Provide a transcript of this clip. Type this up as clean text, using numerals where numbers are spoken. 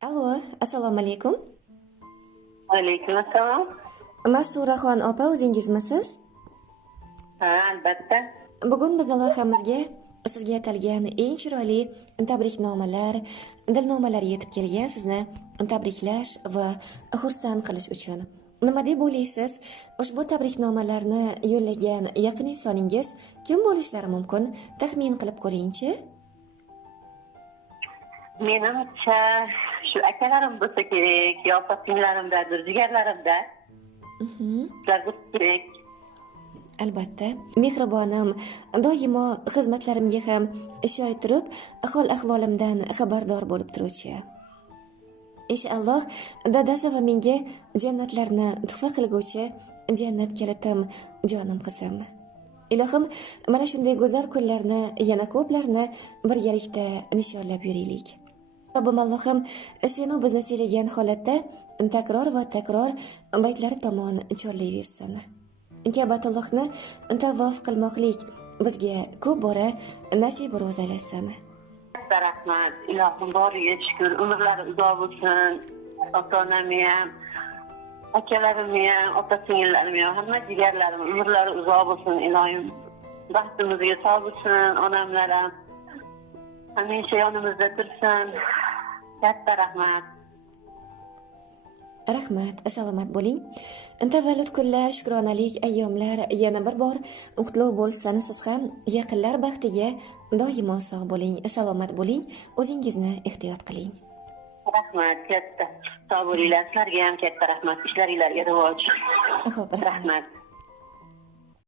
Allo, assalomu alaykum. Alaykum assalom. Masturaxon opa o'zingizmisiz? Ha, albatta. Bugun biz loyihamizga sizga atalgan eng chiroyli tabriknomalar, dilnomalar yetib kelgan sizni tabriklash va xursand qilish uchun. Nima deb o'ylaysiz? Ushbu tabriknomalarni yo'llagan yaqin insoningiz kim bo'lishlari mumkin? Taxmin qilib ko'ring-chi. Menimcha shu akalarim bo'lsa kerak, yo opa-singillarimdadir, jigarlarimda. Ular bo'lsa kerak. Albatta, mehribonim, doimo xizmatlarimga ham shoy turib, ahvol-ahvolimdan xabardor bo'lib turuvchi. Inshaalloh, dadasi va menga jannatlarni tuhfa qilguvchi jannat kalitim jonim qizim. Ilohim, mana shunday go'zal kunlarni yana ko'plarni birgalikda nishonlab yuraylik. Robbim Allohim seni bizni siylagan holatda takror va takror baytlari tomon chorlayversin. Ka'batullohni tavof qilmoqlik bizga ko'p bora nasib ro'z aylasin. Katta rahmat. Ilohim boriga shukr, umrlari uzoq bo'lsin. Ota-onamni ham, akalarimni ham, opa-singillarimni ham, hamma jigarlarim umrlari uzoq bo'lsin. Ilohim baxtimizga sog' bo'lsin. Onamlar ham hamisha yonimizda tursin. Katta rahmat. Rahmat, salomat bo'ling. Tavallud kunlar, shukronalik ayyomlar yana bir bor qutlug' bo'lsin. Siz ham yaqinlar baxtiga doimo sog' bo'ling, salomat bo'ling. O'zingizni ehtiyot qiling. Rahmat, katta. Sog' bo'linglar. Sizlarga ham katta rahmat. Ishlaringizga rivoj. Xo'p, Rahmat.